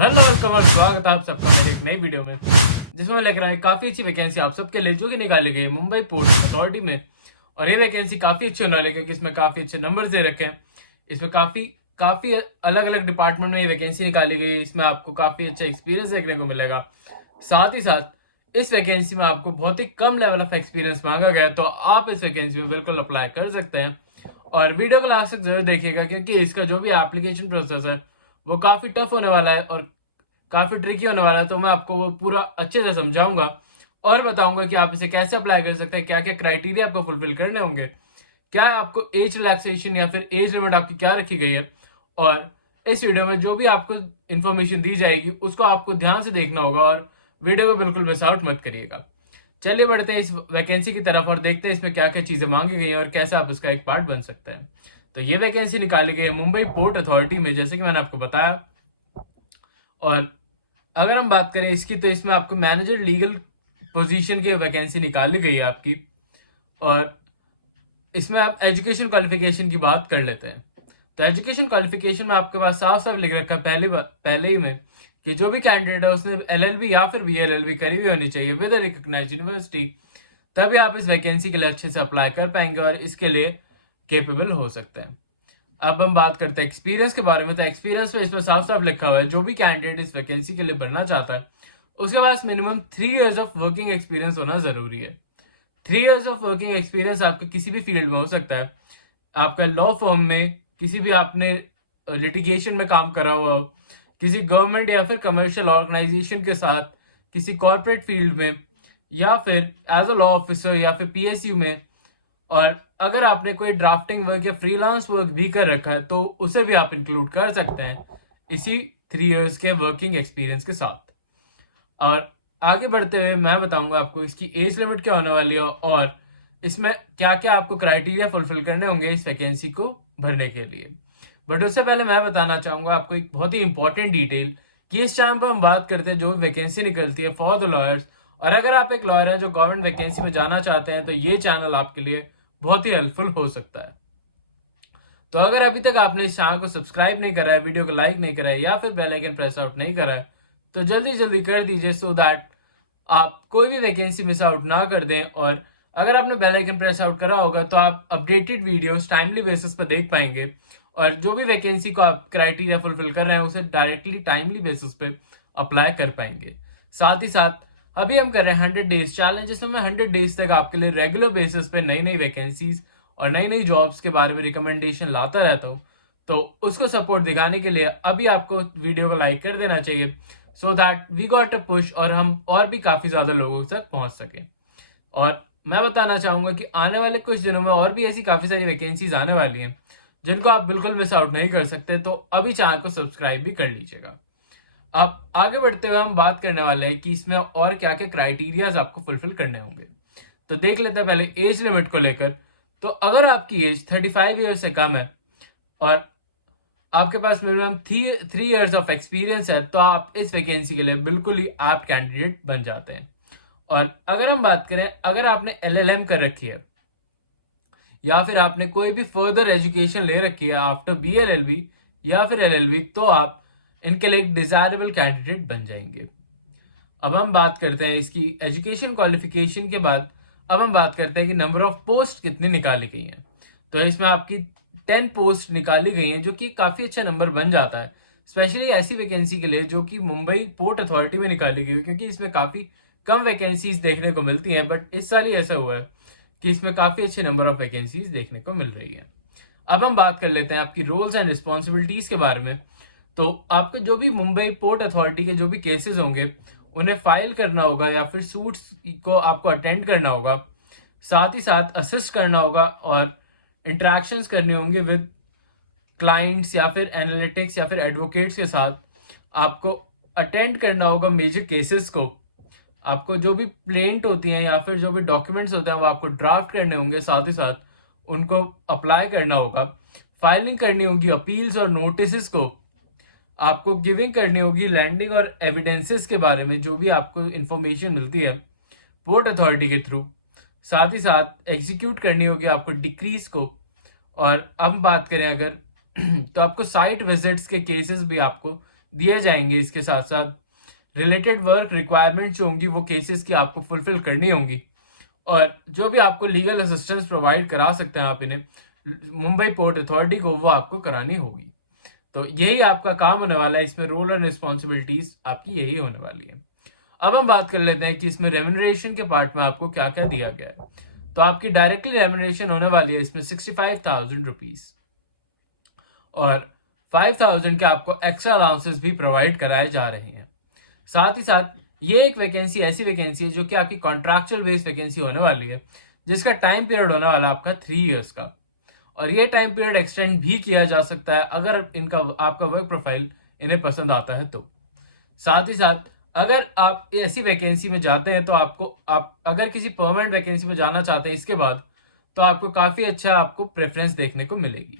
Hello welcome और स्वागत है आप सबका मेरी एक नई वीडियो में, जिसमें मैं लेकर आया काफी अच्छी वैकेंसी आप सबके लिए जो कि निकाली गई है मुंबई पोर्ट अथॉरिटी में। और ये वैकेंसी काफी अच्छी होने वाली है क्योंकि इसमें काफी अच्छे नंबर दे रखे हैं। इसमें काफी काफी अलग अलग डिपार्टमेंट में ये वैकेंसी निकाली गई है। इसमें आपको काफी अच्छा एक्सपीरियंस देखने को मिलेगा। साथ ही साथ इस वैकेंसी में आपको बहुत ही कम लेवल ऑफ एक्सपीरियंस मांगा गया है, तो आप इस वैकेंसी में बिल्कुल अप्लाई कर सकते हैं। और वीडियो को लास्ट तक जरूर देखिएगा क्योंकि इसका जो भी एप्लीकेशन प्रोसेस है वो काफी टफ होने वाला है और काफी ट्रिकी होने वाला है। तो मैं आपको वो पूरा अच्छे से समझाऊंगा और बताऊंगा कि आप इसे कैसे अप्लाई कर सकते हैं, क्या क्या क्राइटेरिया आपको फुलफिल करने होंगे, क्या आपको एज रिलैक्सेशन या फिर एज लिमिट आपकी क्या रखी गई है। और इस वीडियो में जो भी आपको इन्फॉर्मेशन दी जाएगी उसको आपको ध्यान से देखना होगा और वीडियो को बिल्कुल मिस आउट मत करिएगा। चलिए बढ़ते हैं इस वैकेंसी की तरफ और देखते हैं इसमें क्या क्या चीजें मांगी गई हैं और कैसे आप उसका एक पार्ट बन सकते हैं। तो ये वैकेंसी निकाली गई है मुंबई पोर्ट अथॉरिटी में, जैसे कि मैंने आपको बताया। और अगर हम बात करें इसकी, तो इसमें आपको मैनेजर लीगल पोजीशन की वैकेंसी निकाली गई है आपकी। और इसमें आप एजुकेशन क्वालिफिकेशन की बात कर लेते हैं। तो एजुकेशन क्वालिफिकेशन में आपके पास साफ साफ लिख रखा है पहले ही में कि जो भी कैंडिडेट है उसने एलएलबी या फिर बीएलएलबी करी हुई होनी चाहिए विद रिकॉग्नाइज्ड यूनिवर्सिटी, तभी आप इस वैकेंसी के लिए अच्छे से अप्लाई कर पाएंगे और इसके लिए केपेबल हो सकते हैं। अब हम बात करते हैं एक्सपीरियंस के बारे में। तो एक्सपीरियंस में इसमें साफ साफ लिखा हुआ है जो भी कैंडिडेट इस वैकेंसी के लिए भरना चाहता है उसके पास minimum 3 years of working experience होना जरूरी है। 3 इयर्स ऑफ वर्किंग एक्सपीरियंस आपका किसी भी फील्ड में हो सकता है। आपका लॉ फर्म में, किसी भी आपने लिटिगेशन में काम करा हुआ हो, किसी गवर्नमेंट या फिर कमर्शियल ऑर्गेनाइजेशन के साथ, किसी कॉर्पोरेट फील्ड में, या फिर एज अ लॉ ऑफिसर या फिर पीएसयू में। और अगर आपने कोई ड्राफ्टिंग वर्क या फ्रीलांस वर्क भी कर रखा है तो उसे भी आप इंक्लूड कर सकते हैं इसी 3 इयर्स के वर्किंग एक्सपीरियंस के साथ। और आगे बढ़ते हुए मैं बताऊंगा आपको इसकी एज लिमिट क्या होने वाली है और इसमें क्या क्या आपको क्राइटेरिया फुलफिल करने होंगे इस वैकेंसी को भरने के लिए। बट उससे पहले मैं बताना चाहूंगा आपको एक बहुत ही इंपॉर्टेंट डिटेल कि इस चैनल पर हम बात करते हैं जो भी वैकेंसी निकलती है फॉर द लॉयर्स। और अगर आप एक लॉयर हैं जो गवर्नमेंट वैकेंसी में जाना चाहते हैं तो ये चैनल आपके लिए बहुत ही हेल्पफुल हो सकता है। तो अगर अभी तक आपने इस चैनल को सब्सक्राइब नहीं करा है, वीडियो को लाइक नहीं करा है या फिर बेल आइकन प्रेस आउट नहीं करा है, तो जल्दी जल्दी कर दीजिए सो दैट आप कोई भी वैकेंसी मिस आउट ना कर दें। और अगर आपने बेल आइकन प्रेस आउट करा होगा तो आप अपडेटेड वीडियोस टाइमली बेसिस पर देख पाएंगे और जो भी वैकेंसी को आप क्राइटेरिया फुलफिल कर रहे हैं उसे डायरेक्टली टाइमली बेसिस पे अप्लाई कर पाएंगे। साथ ही साथ अभी हम कर रहे हैं 100 डेज चैलेंज, जिसमें मैं 100 डेज तक आपके लिए रेगुलर बेसिस पे नई नई वैकेंसीज और नई नई जॉब्स के बारे में रिकमेंडेशन लाता रहता हूँ। तो उसको सपोर्ट दिखाने के लिए अभी आपको वीडियो को लाइक कर देना चाहिए so that we got a push और हम और भी काफी ज्यादा लोगों तक पहुंच सके। और मैं बताना चाहूंगा कि आने वाले कुछ दिनों में और भी ऐसी काफी सारी वैकेंसीज आने वाली हैं जिनको आप बिल्कुल मिस आउट नहीं कर सकते, तो अभी चैनल को सब्सक्राइब भी कर लीजिएगा। अब आगे बढ़ते हुए हम बात करने वाले हैं कि इसमें और क्या क्या क्राइटेरियाज आपको फुलफिल करने होंगे। तो देख लेते हैं पहले एज लिमिट को लेकर। तो अगर आपकी एज 35 ईयर से कम है और आपके पास मिनिमम 3 इयर्स ऑफ एक्सपीरियंस है तो आप इस वैकेंसी के लिए बिल्कुल ही एप्ट कैंडिडेट बन जाते हैं। और अगर हम बात करें, अगर आपने एलएलएम कर रखी है या फिर आपने कोई भी फर्दर एजुकेशन ले रखी है आफ्टर बीएलएलबी या फिर एलएलबी, तो आप इनके लिए एक डिजायरेबल कैंडिडेट बन जाएंगे। अब हम बात करते हैं इसकी एजुकेशन क्वालिफिकेशन के बाद। अब हम बात करते हैं कि नंबर ऑफ पोस्ट कितनी निकाली गई हैं। तो इसमें आपकी 10 पोस्ट निकाली गई हैं जो कि काफी अच्छा नंबर बन जाता है, स्पेशली ऐसी वैकेंसी के लिए जो कि मुंबई पोर्ट अथॉरिटी में निकाली गई है, क्योंकि इसमें काफी कम वैकेंसीज देखने को मिलती हैं। बट इस साल ही ऐसा हुआ है कि इसमें काफी अच्छे नंबर ऑफ वैकेंसीज देखने को मिल रही है। अब हम बात कर लेते हैं आपकी रोल्स एंड रिस्पॉन्सिबिलिटीज के बारे में। तो आपके जो भी मुंबई पोर्ट अथॉरिटी के जो भी केसेस होंगे उन्हें फाइल करना होगा या फिर सूट्स को आपको अटेंड करना होगा। साथ ही साथ असिस्ट करना होगा और इंटरेक्शंस करनी होंगी विद क्लाइंट्स या फिर एनालिटिक्स या फिर एडवोकेट्स के साथ। आपको अटेंड करना होगा मेजर केसेस को। आपको जो भी प्लेंट होती हैं या फिर जो भी डॉक्यूमेंट्स होते हैं वो आपको ड्राफ्ट करने होंगे, साथ ही साथ उनको अप्लाई करना होगा। फाइलिंग करनी होगी अपील्स और नोटिस को। आपको गिविंग करनी होगी लैंडिंग और एविडेंसेस के बारे में जो भी आपको इंफॉर्मेशन मिलती है पोर्ट अथॉरिटी के थ्रू। साथ ही साथ एग्जीक्यूट करनी होगी आपको डिक्रीज को। और अब बात करें अगर तो आपको साइट विजिट्स के केसेस भी आपको दिए जाएंगे। इसके साथ साथ रिलेटेड वर्क रिक्वायरमेंट जो होंगी वो केसेस की आपको फुलफिल करनी होंगी, और जो भी आपको लीगल असिस्टेंस प्रोवाइड करा सकते हैं आप इन्हें मुंबई पोर्ट अथॉरिटी को, वो आपको करानी होगी। तो यही आपका काम होने वाला है। इसमें रोल और रिस्पॉन्सिबिलिटीज आपकी यही होने वाली है। अब हम बात कर लेते हैं कि इसमें रेम्यूनरेशन के पार्ट में आपको क्या क्या दिया गया है। तो आपकी डायरेक्टली रेम्यूनरेशन होने वाली है इसमें 65,000 रुपीज, और 5,000 के आपको एक्स्ट्रा अलाउंसेस भी प्रोवाइड कराए जा रहे हैं। साथ ही साथ ये एक वैकेंसी ऐसी वैकेंसी है जो कि आपकी कॉन्ट्रैक्चुअल बेस्ड वैकेंसी होने वाली है, जिसका टाइम पीरियड होने वाला है आपका 3 इयर्स का, और ये टाइम पीरियड एक्सटेंड भी किया जा सकता है अगर इनका आपका वर्क प्रोफाइल इन्हें पसंद आता है तो। साथ ही साथ अगर आप ऐसी वैकेंसी में जाते हैं तो आप अगर किसी परमानेंट वैकेंसी में जाना चाहते हैं इसके बाद, तो आपको काफी अच्छा आपको प्रेफरेंस देखने को मिलेगी।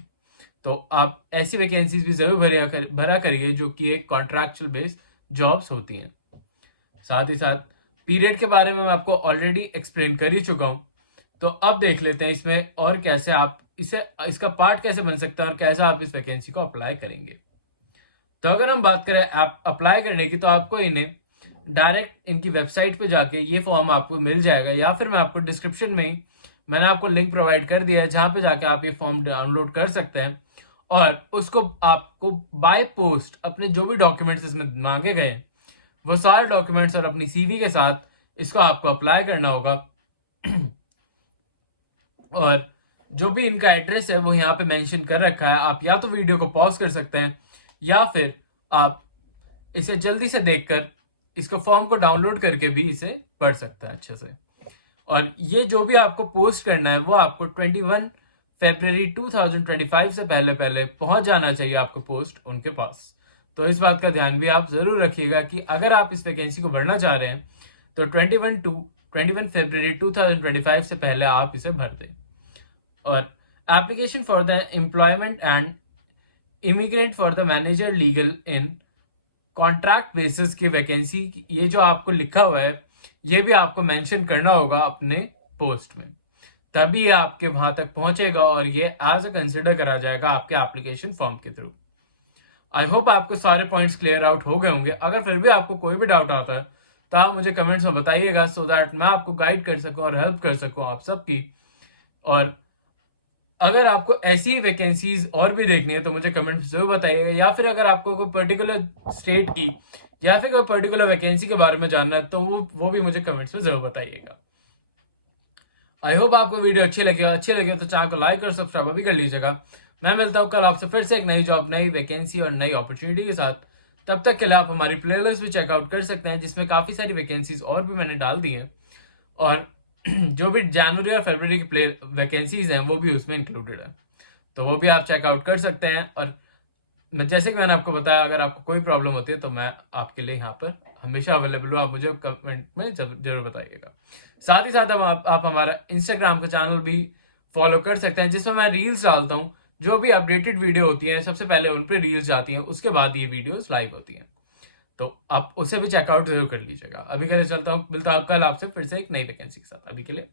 तो आप ऐसी वैकेंसीज भी जरूर भरा करिए जो कि एक कॉन्ट्रैक्चुअल बेस्ड जॉब्स होती हैं। साथ ही साथ पीरियड के बारे में मैं आपको ऑलरेडी एक्सप्लेन कर ही चुका हूं। तो अब देख लेते हैं इसमें और कैसे आप इसका पार्ट कैसे बन सकता है और कैसे आप इस वैकेंसी को अप्लाई करेंगे। तो अगर हम बात करें आप अप्लाई करने की, तो आपको इन्हें डायरेक्ट इनकी वेबसाइट पे जाके ये फॉर्म आपको मिल जाएगा, या फिर मैं आपको डिस्क्रिप्शन में ही मैंने आपको लिंक प्रोवाइड कर दिया है जहां पे जाके आप ये फॉर्म डाउनलोड कर सकते हैं, और उसको आपको बाय पोस्ट अपने जो भी डॉक्यूमेंट्स इसमें मांगे गए वो सारे डॉक्यूमेंट्स और अपनी सीवी के साथ इसको आपको अप्लाई करना होगा। और जो भी इनका एड्रेस है वो यहाँ पे मेंशन कर रखा है। आप या तो वीडियो को पॉज कर सकते हैं या फिर आप इसे जल्दी से देखकर इसको फॉर्म को डाउनलोड करके भी इसे पढ़ सकते हैं अच्छे से। और ये जो भी आपको पोस्ट करना है वो आपको 21 फरवरी 2025 से पहले पहले पहुंच जाना चाहिए आपको पोस्ट उनके पास। तो इस बात का ध्यान भी आप जरूर रखिएगा कि अगर आप इस वैकेंसी को भरना चाह रहे हैं तो 21 फरवरी 2025 से पहले आप इसे भर दें। और application for the employment and immigrant for the manager legal in contract basis की वैकेंसी, ये जो आपको लिखा हुआ है ये भी आपको मेंशन करना होगा अपने पोस्ट में, तभी आपके वहां तक पहुंचेगा और ये एज अ कंसिडर करा जाएगा आपके एप्लीकेशन फॉर्म के थ्रू। आई होप आपको सारे पॉइंट्स क्लियर आउट हो गए होंगे। अगर फिर भी आपको कोई भी डाउट आता है तो आप मुझे कमेंट्स में बताइएगा, सो दैट मैं आपको गाइड कर सकूं और हेल्प कर सकूं आप सबकी। और अगर आपको ऐसी वैकेंसीज और भी देखनी है तो मुझे कमेंट में जरूर बताइएगा, या फिर अगर आपको कोई पर्टिकुलर स्टेट की या फिर कोई पर्टिकुलर वैकेंसी के बारे में जानना है तो वो भी मुझे कमेंट्स में जरूर बताइएगा। आई होप आपको वीडियो अच्छी लगे तो चैनल को लाइक और सब्सक्राइब अभी कर लीजिएगा। मैं मिलता हूँ कल आपसे फिर से एक नई जॉब, नई वैकेंसी और नई अपॉर्चुनिटी के साथ। तब तक के लिए आप हमारी प्लेलिस्ट भी चेकआउट कर सकते हैं जिसमें काफी सारी वैकेंसीज और भी मैंने डाल दी हैं, और जो भी जनवरी और फरवरी की वैकेंसीज हैं वो भी उसमें इंक्लूडेड है, तो वो भी आप चेकआउट कर सकते हैं। और जैसे कि मैंने आपको बताया, अगर आपको कोई प्रॉब्लम होती है तो मैं आपके लिए यहाँ पर हमेशा अवेलेबल हूँ, आप मुझे कमेंट में जरूर बताइएगा। साथ ही साथ आप हमारा इंस्टाग्राम का चैनल भी फॉलो कर सकते हैं जिसमें मैं रील्स डालता हूँ। जो भी अपडेटेड वीडियो होती है सबसे पहले उन पर रील्स जाती हैं, उसके बाद ये वीडियोस लाइव होती हैं, तो आप उसे भी चेकआउट जरूर कर लीजिएगा। अभी के लिए चलता हूँ, मिलता हूँ कल आपसे फिर से एक नई वैकेंसी के साथ। अभी के लिए